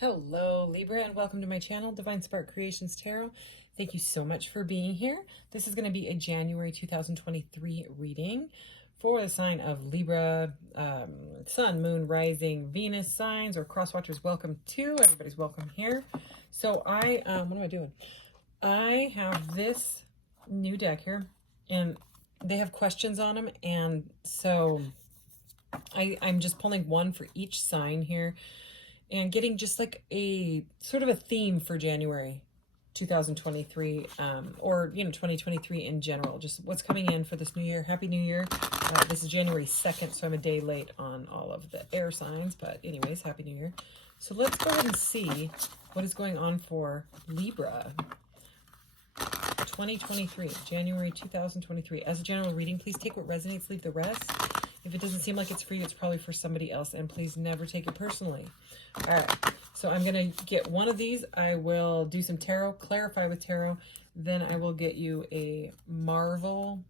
Hello, Libra, and welcome to my channel, Divine Spark Creations Tarot. Thank you so much for being here. This is going to be a January 2023 reading for the sign of Libra, Sun, Moon, Rising, Venus signs, or cross-watchers. Welcome to. Everybody's welcome here. So what am I doing? I have this new deck here, and they have questions on them, and so I'm just pulling one for each sign here, and getting just like a sort of a theme for January 2023, or 2023 in general, just what's coming in for this new year. Happy New Year. This is January 2nd, so I'm a day late on all of the air signs, but anyways, Happy New Year. So let's go ahead and see what is going on for Libra 2023, January 2023. As a general reading, please take what resonates, leave the rest. If it doesn't seem like it's for you, it's probably for somebody else, and please never take it personally. All right, so I'm going to get one of these. I will do some tarot, clarify with tarot. Then I will get you a Marvel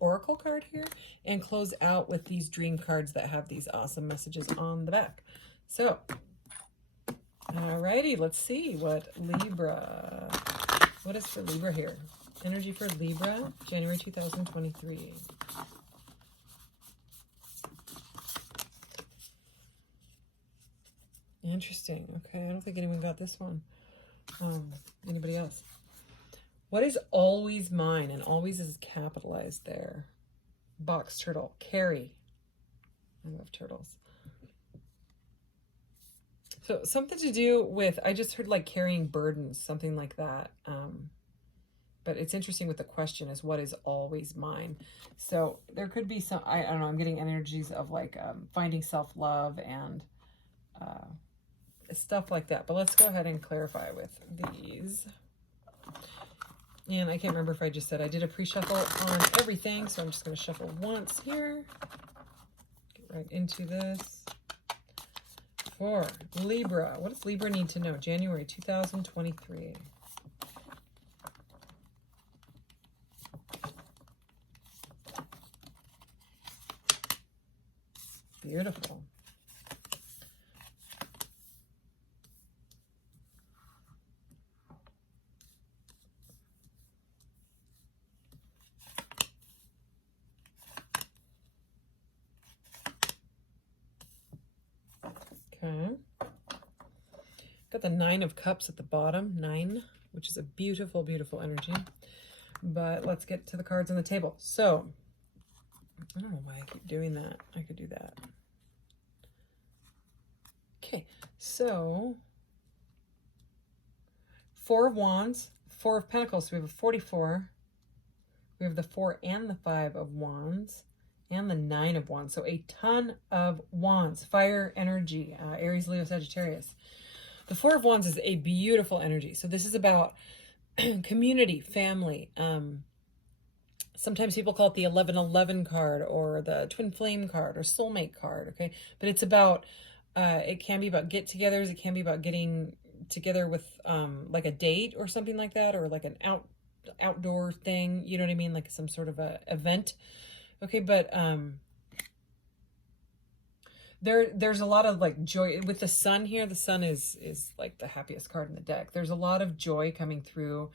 oracle card here, and close out with these dream cards that have these awesome messages on the back. So, alrighty, let's see what is for Libra here. Energy for Libra, January 2023. Interesting. Okay, I don't think anyone got this one. Anybody else? What is always mine? And always is capitalized there. Box turtle. Carry. I love turtles. So something to do with, I just heard like carrying burdens, something like that. But it's interesting with the question is, what is always mine? So there could be some, I don't know, I'm getting energies of like finding self-love and stuff like that. But let's go ahead and clarify with these. And I can't remember if I just said I did a pre-shuffle on everything, so I'm just going to shuffle once here. Get right into this. For Libra, what does Libra need to know? January 2023. Beautiful. Okay. Got the Nine of Cups at the bottom, 9, which is a beautiful, beautiful energy. But let's get to the cards on the table. So, I don't know why I keep doing that. I could do that. Okay, so 4 of Wands, 4 of Pentacles. So we have a 44. We have the 4 and the 5 of Wands, and the 9 of Wands. So a ton of Wands, fire energy, Aries, Leo, Sagittarius. The 4 of Wands is a beautiful energy. So this is about community, family. Sometimes people call it the 1111 card, or the twin flame card, or soulmate card. Okay, but it's about, it can be about get-togethers. It can be about getting together with like a date or something like that, or like an outdoor thing. You know what I mean? Like some sort of a event. Okay, but there's a lot of like joy with the sun here. The sun is like the happiest card in the deck. There's a lot of joy coming through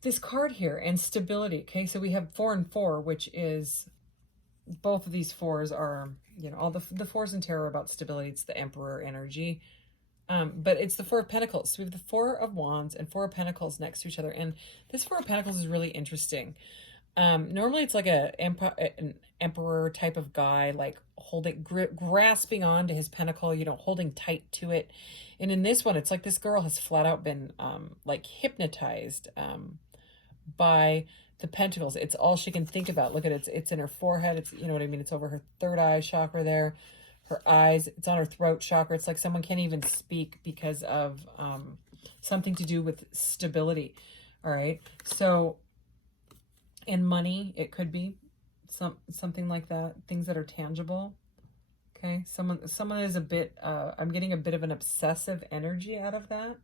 this card here, and stability. Okay, so we have 4 and 4, which is, both of these 4s are, all the 4s in tarot are about stability. It's the Emperor energy. But it's the 4 of Pentacles. So we have the 4 of Wands and 4 of Pentacles next to each other. And this 4 of Pentacles is really interesting. Normally it's like an emperor type of guy, like grasping onto his pentacle, holding tight to it. And in this one, it's like this girl has flat out been like hypnotized by the pentacles. It's all she can think about. Look at it. It's in her forehead. It's, you know what I mean? It's over her third eye chakra there. Her eyes, it's on her throat chakra. It's like someone can't even speak because of something to do with stability. All right. So, and money, it could be something like that. Things that are tangible. Okay. Someone is a bit, I'm getting a bit of an obsessive energy out of that.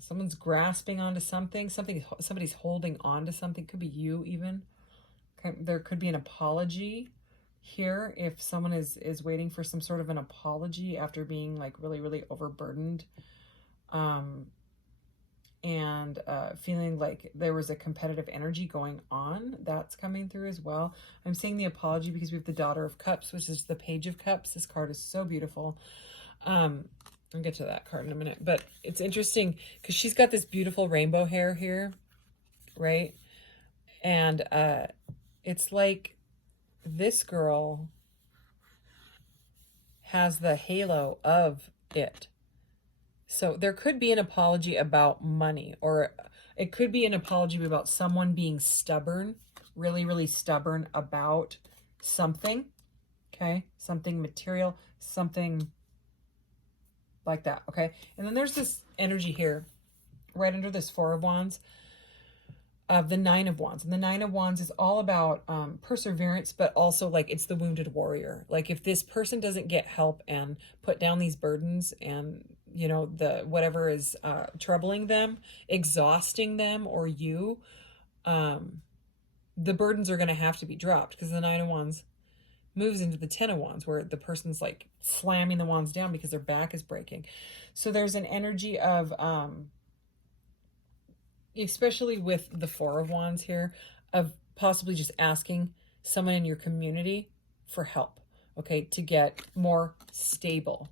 Someone's grasping onto something. Somebody's holding on to something. Could be you even. Okay. There could be an apology here if someone is waiting for some sort of an apology after being like really, really overburdened. And feeling like there was a competitive energy going on. That's coming through as well. I'm saying the apology because we have the Daughter of Cups, which is the Page of Cups. This card is so beautiful. I'll get to that card in a minute. But it's interesting because she's got this beautiful rainbow hair here, right? And it's like this girl has the halo of it. So there could be an apology about money, or it could be an apology about someone being stubborn, really, really stubborn about something, okay? Something material, something like that, okay? And then there's this energy here, right under this Four of Wands, of the Nine of Wands. And the Nine of Wands is all about perseverance, but also like it's the wounded warrior. Like if this person doesn't get help and put down these burdens and, you know, the whatever is troubling them, exhausting them, or you, the burdens are going to have to be dropped, because the Nine of Wands moves into the Ten of Wands, where the person's like slamming the wands down because their back is breaking. So there's an energy of especially with the Four of Wands here, of possibly just asking someone in your community for help, okay, to get more stable.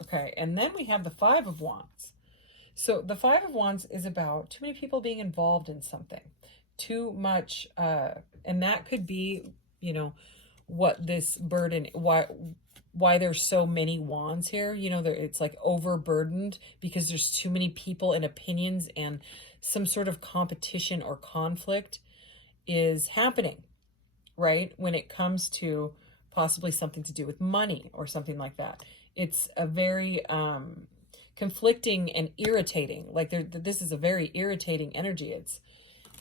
Okay, and then we have the Five of Wands. So the Five of Wands is about too many people being involved in something, too much, and that could be, you know, what this burden, why there's so many wands here. You know, it's like overburdened because there's too many people and opinions, and some sort of competition or conflict is happening, right? When it comes to possibly something to do with money or something like that. It's a very conflicting and irritating. Like this is a very irritating energy.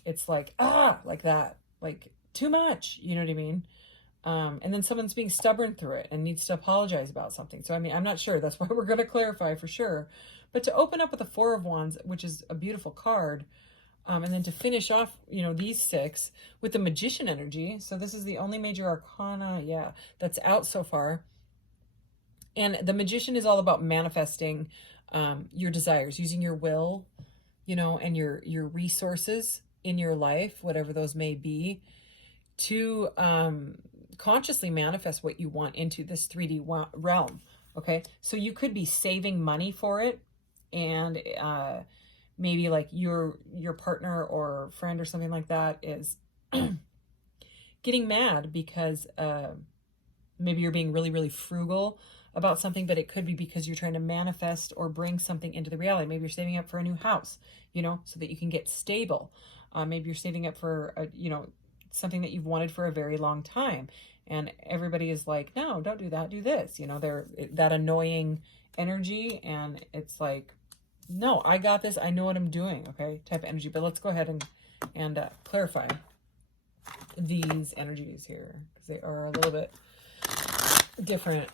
It's like, like that, like too much, you know what I mean? And then someone's being stubborn through it and needs to apologize about something. So, I mean, I'm not sure. That's why we're going to clarify for sure. But to open up with the Four of Wands, which is a beautiful card, and then to finish off, you know, these six with the Magician energy. So this is the only major arcana, that's out so far. And the Magician is all about manifesting your desires, using your will, you know, and your resources in your life, whatever those may be, to consciously manifest what you want into this 3D realm. Okay, so you could be saving money for it, and maybe like your partner or friend or something like that is getting mad because maybe you're being really, really frugal about something, but it could be because you're trying to manifest or bring something into the reality. Maybe you're saving up for a new house, you know, so that you can get stable. Maybe you're saving up for you know, something that you've wanted for a very long time, and everybody is like, no, don't do that, do this, you know, they're that annoying energy, and it's like, no, I got this, I know what I'm doing, okay, type of energy. But let's go ahead and clarify these energies here, because they are a little bit different.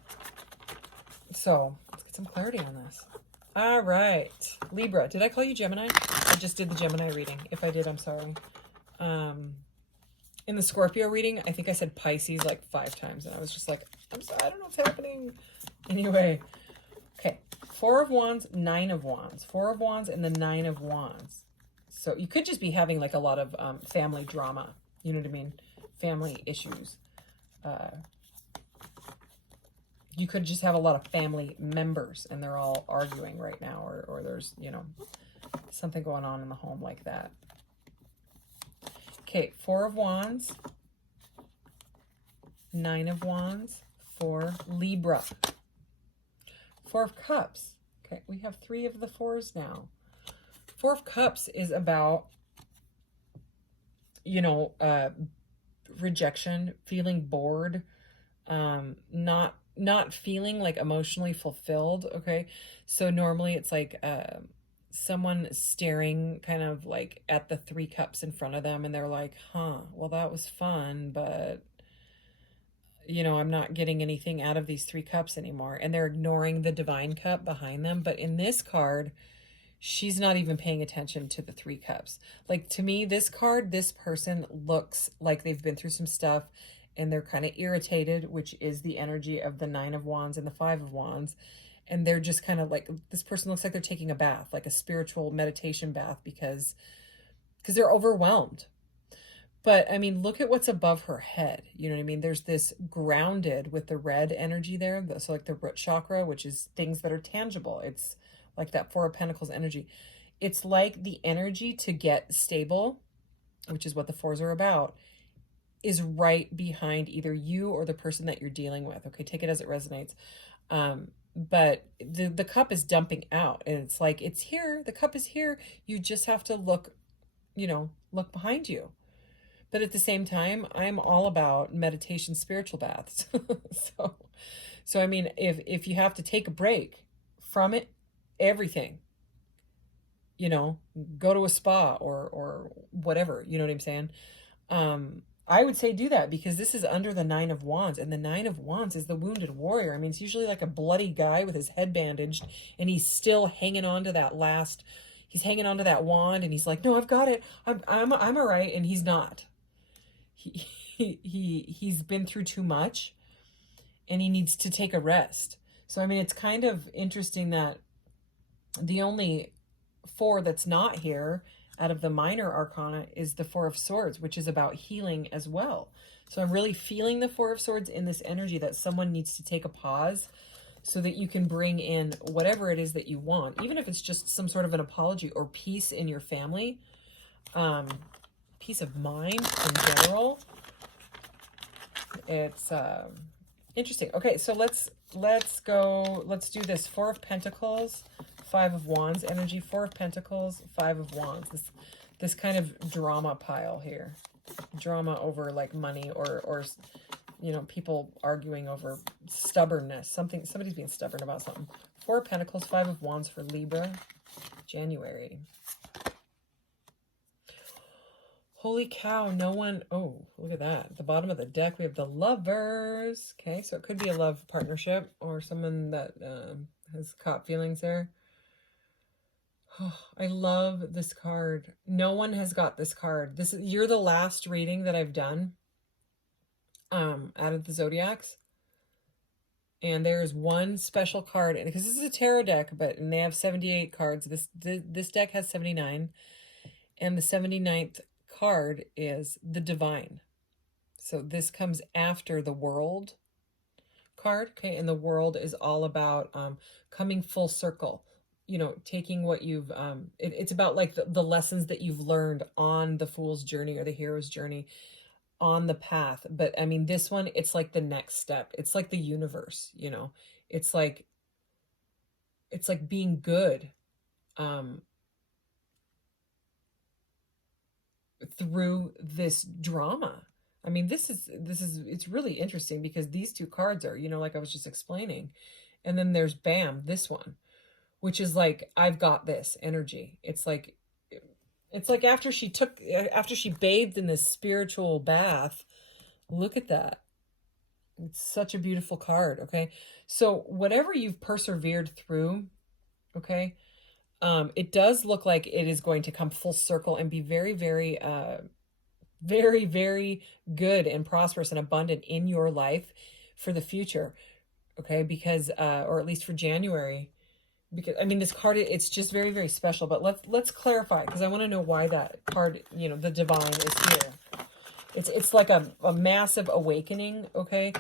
So let's get some clarity on this. All right, Libra. Did I call you Gemini? I just did the Gemini reading. If I did, I'm sorry. In the Scorpio reading, I think I said Pisces like 5 times, and I was just like, I'm sorry, I don't know what's happening. Anyway, okay, Four of Wands, Nine of Wands. Four of Wands and the Nine of Wands. So you could just be having like a lot of family drama. You know what I mean? Family issues. You could just have a lot of family members and they're all arguing right now, or there's, you know, something going on in the home like that. Okay, Four of Wands, Nine of Wands for Libra. Four of Cups. Okay, we have 3 of the 4s now. Four of Cups is about, you know, rejection, feeling bored, not feeling like emotionally fulfilled. Okay, so normally it's like someone staring kind of like at the 3 cups in front of them, and they're like, well, that was fun, but you know, I'm not getting anything out of these 3 cups anymore, and they're ignoring the divine cup behind them. But in this card, she's not even paying attention to the Three Cups. Like, to me, this card, this person looks like they've been through some stuff and they're kind of irritated, which is the energy of the Nine of Wands and the Five of Wands. And they're just kind of like, this person looks like they're taking a bath, like a spiritual meditation bath, because they're overwhelmed. But I mean, look at what's above her head. You know what I mean? There's this grounded with the red energy there. So like the root chakra, which is things that are tangible. It's like that Four of Pentacles energy. It's like the energy to get stable, which is what the fours are about, is right behind either you or the person that you're dealing with. Okay, take it as it resonates. But the cup is dumping out, and it's like, it's here. The cup is here. You just have to look, look behind you. But at the same time, I'm all about meditation, spiritual baths. So I mean, if you have to take a break from it, everything, go to a spa or whatever, you know what I'm saying? I would say do that, because this is under the Nine of Wands, and the Nine of Wands is the wounded warrior. I mean, it's usually like a bloody guy with his head bandaged, and he's still hanging on to that he's hanging on to that wand, and he's like, no, I've got it. I'm all right. And he's not. He's been through too much, and he needs to take a rest. So, I mean, it's kind of interesting that the only four that's not here out of the minor arcana is the Four of Swords, which is about healing as well. So I'm really feeling the Four of Swords in this energy that someone needs to take a pause so that you can bring in whatever it is that you want, even if it's just some sort of an apology or peace in your family, peace of mind in general. It's interesting. Okay, so let's do this. Four of Pentacles, Five of Wands energy. Four of Pentacles, Five of Wands. This kind of drama pile here. Drama over like money or people arguing over stubbornness. Somebody's being stubborn about something. Four of Pentacles, Five of Wands for Libra, January. Holy cow, no one... Oh, look at that. At the bottom of the deck, we have the Lovers. Okay, so it could be a love partnership or someone that has caught feelings there. Oh, I love this card. No one has got this card. You're the last reading that I've done out of the zodiacs. And there's one special card, because this is a tarot deck, and they have 78 cards. This deck has 79. And the 79th card is the Divine. So this comes after the World card, okay? And the World is all about coming full circle, taking what you've it's about like the lessons that you've learned on the Fool's journey or the hero's journey on the path. But I mean, this one, it's like the next step. It's like the universe, it's like being good through this drama. I mean, it's really interesting, because these two cards are, like I was just explaining. And then there's bam, this one, which is like, I've got this energy. It's like after she bathed in this spiritual bath. Look at that. It's such a beautiful card. Okay. So whatever you've persevered through, okay, it does look like it is going to come full circle and be very, very, very, very good and prosperous and abundant in your life for the future. Okay. Because, or at least for January, because I mean, this card, it's just very, very special. But let's clarify, because I want to know why that card, the Divine is here. It's like a massive awakening. Okay.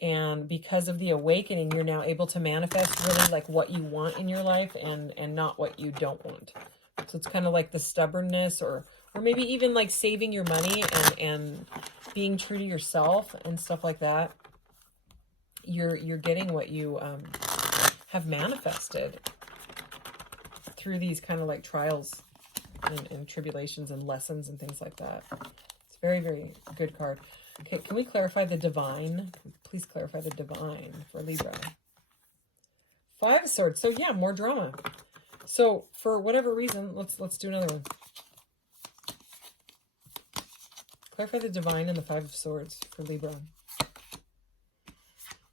And because of the awakening, you're now able to manifest really like what you want in your life and not what you don't want. So it's kind of like the stubbornness or maybe even like saving your money and being true to yourself and stuff like that. You're getting what you have manifested through these kind of like trials and tribulations and lessons and things like that. It's very, very good card. Okay, can we clarify the Divine? Please clarify the Divine for Libra. Five of Swords. So yeah, more drama. So for whatever reason, let's do another one. Clarify the Divine and the Five of Swords for Libra.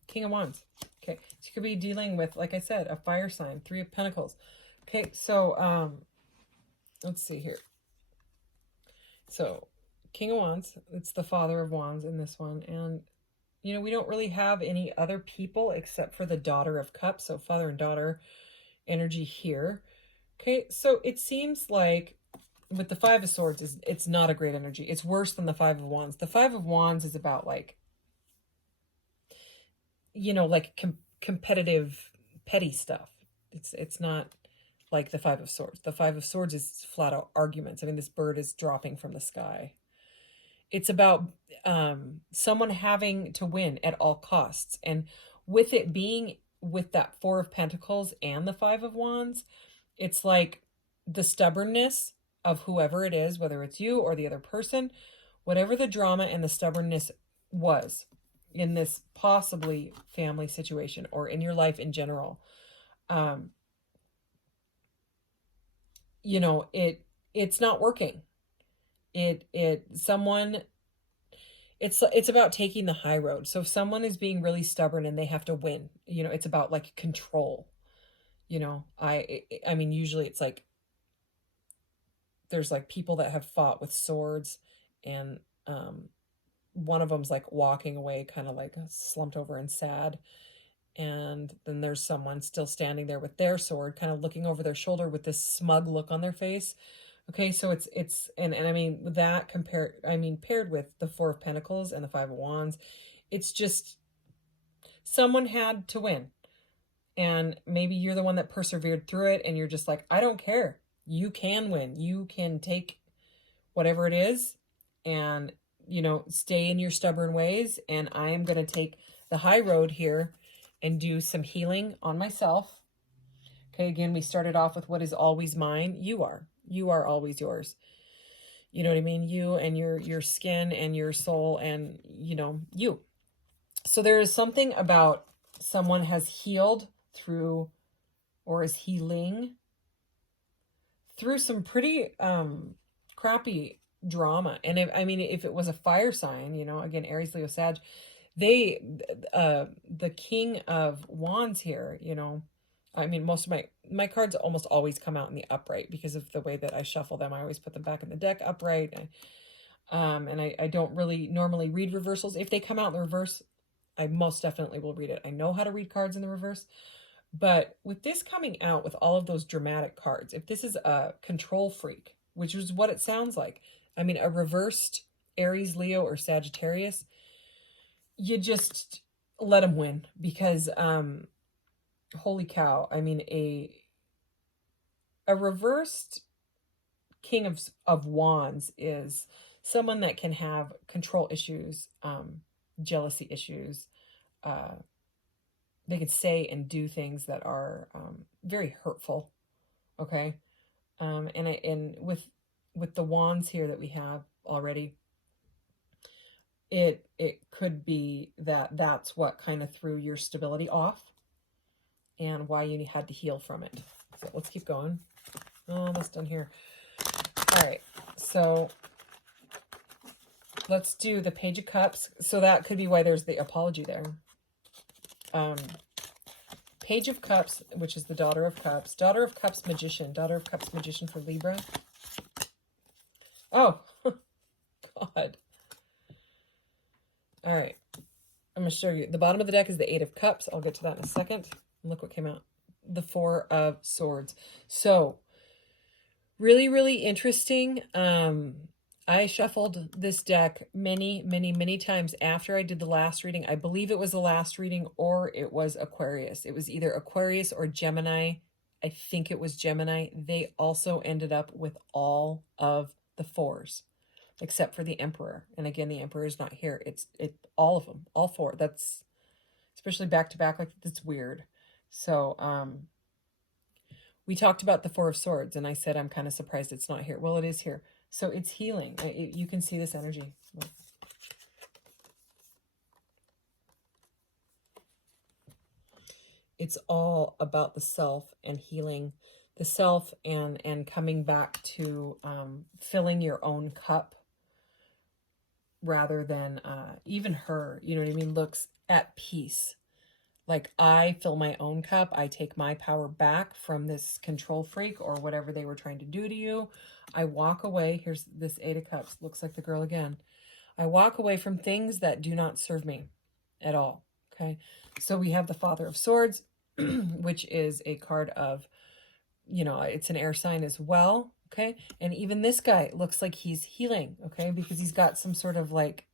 King of Wands. Okay, so you could be dealing with, like I said, a fire sign. Three of Pentacles. Okay, so let's see here. So King of Wands, it's the Father of Wands in this one. And, you know, we don't really have any other people except for the Daughter of Cups. So father and daughter energy here. Okay, so it seems like with the Five of Swords, it's not a great energy. It's worse than the Five of Wands. The Five of Wands is about, like, you know, like competitive, petty stuff. It's not like the Five of Swords. The Five of Swords is flat out arguments. I mean, this bird is dropping from the sky. It's about someone having to win at all costs. And with it being with that Four of Pentacles and the Five of Wands, it's like the stubbornness of whoever it is, whether it's you or the other person, whatever the drama and the stubbornness was in this possibly family situation or in your life in general, you know, it's not working. Someone, it's about taking the high road. So if someone is being really stubborn and they have to win, you know, it's about like control. You know, I mean, usually it's like there's like people that have fought with swords, and one of them's like walking away kind of like slumped over and sad, and then there's someone still standing there with their sword kind of looking over their shoulder with this smug look on their face. Okay, so it's and I mean that paired with the Four of Pentacles and the Five of Wands, it's just someone had to win. And maybe you're the one that persevered through it and you're just like, I don't care. You can win. You can take whatever it is and, you know, stay in your stubborn ways. And I am going to take the high road here and do some healing on myself. Okay, again, we started off with what is always mine. You are always yours. You know what I mean? You and your skin and your soul and, you know, you. So there is something about someone has healed through or is healing through some pretty crappy drama. And if it was a fire sign, you know, again, Aries, Leo, Sag, the King of Wands here, you know, I mean, most of my cards almost always come out in the upright because of the way that I shuffle them. I always put them back in the deck upright. And I don't really normally read reversals. If they come out in the reverse, I most definitely will read it. I know how to read cards in the reverse. But with this coming out with all of those dramatic cards, if this is a control freak, which is what it sounds like, I mean, a reversed Aries, Leo, or Sagittarius, you just let them win because, holy cow, I mean, a reversed King of Wands is someone that can have control issues, jealousy issues, they could say and do things that are very hurtful. Okay. And with the wands here that we have already, it could be that that's what kind of threw your stability off and why you had to heal from it. So let's keep going. Almost done here. All right. So let's do the Page of Cups. So that could be why there's the apology there. Page of Cups, which is the Daughter of Cups. Daughter of Cups, Magician. Daughter of Cups, Magician for Libra. Oh, God. All right. I'm going to show you. The bottom of the deck is the Eight of Cups. I'll get to that in a second. And look what came out. The Four of Swords. So, really, really interesting. I shuffled this deck many, many, many times after I did the last reading. I believe it was the last reading or it was Aquarius. It was either Aquarius or Gemini. I think it was Gemini. They also ended up with all of the fours, except for the Emperor. And again, the Emperor is not here. It's all of them, all four. That's especially back to back, like that's weird. So we talked about the Four of Swords, and I said I'm kind of surprised it's not here. Well, it is here. So it's healing. You can see this energy. It's all about the self and healing the self and coming back to filling your own cup rather than even her, you know what I mean, looks at peace. Like, I fill my own cup. I take my power back from this control freak or whatever they were trying to do to you. I walk away. Here's this Eight of Cups. Looks like the girl again. I walk away from things that do not serve me at all. Okay. So we have the Father of Swords, which is a card of, it's an air sign as well. Okay. And even this guy looks like he's healing. Okay. Because he's got some sort of like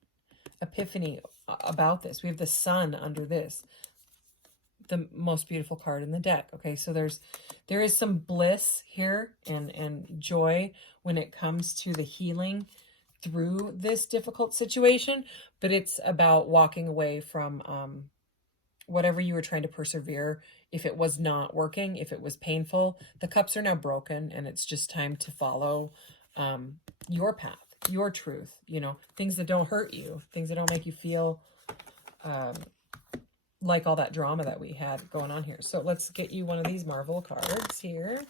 epiphany about this. We have the Sun under this, the most beautiful card in the deck. Okay, so there is some bliss here and joy when it comes to the healing through this difficult situation, but it's about walking away from whatever you were trying to persevere. If it was not working, if it was painful, the cups are now broken, and it's just time to follow your path, your truth, things that don't hurt you, things that don't make you feel like all that drama that we had going on here. So let's get you one of these Marvel cards here.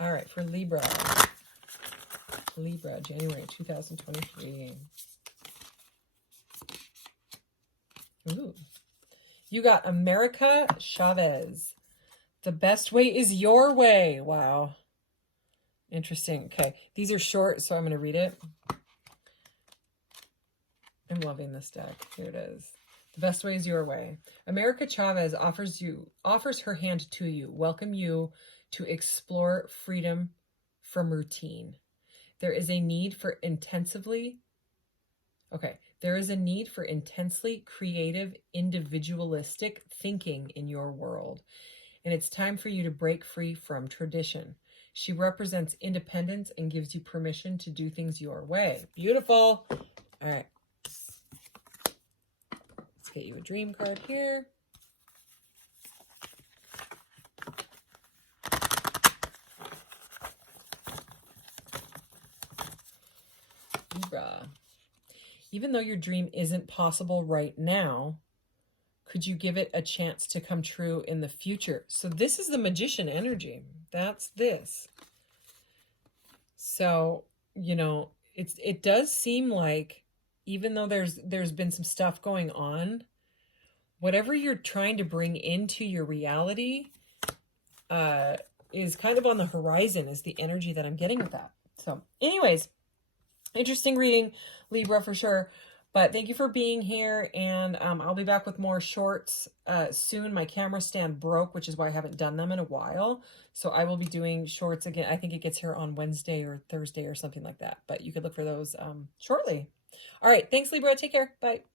All right, for Libra, January 2023. Ooh. You got America Chavez. The best way is your way. Wow. Interesting. Okay, these are short, so I'm going to read it. I'm loving this deck. Here it is. The best way is your way. America Chavez offers her hand to you, welcome you to explore freedom from routine. There is a need for intensely creative, individualistic thinking in your world, and it's time for you to break free from tradition. She represents independence and gives you permission to do things your way. Beautiful. All right. Let's get you a dream card here. Libra. Even though your dream isn't possible right now, could you give it a chance to come true in the future? So this is the Magician energy. That's this. So, it does seem like, even though there's been some stuff going on, whatever you're trying to bring into your reality is kind of on the horizon, is the energy that I'm getting with that. So anyways, interesting reading, Libra, for sure. But thank you for being here, and I'll be back with more shorts soon. My camera stand broke, which is why I haven't done them in a while. So I will be doing shorts again. I think it gets here on Wednesday or Thursday or something like that. But you could look for those shortly. All right. Thanks, Libra. Take care. Bye.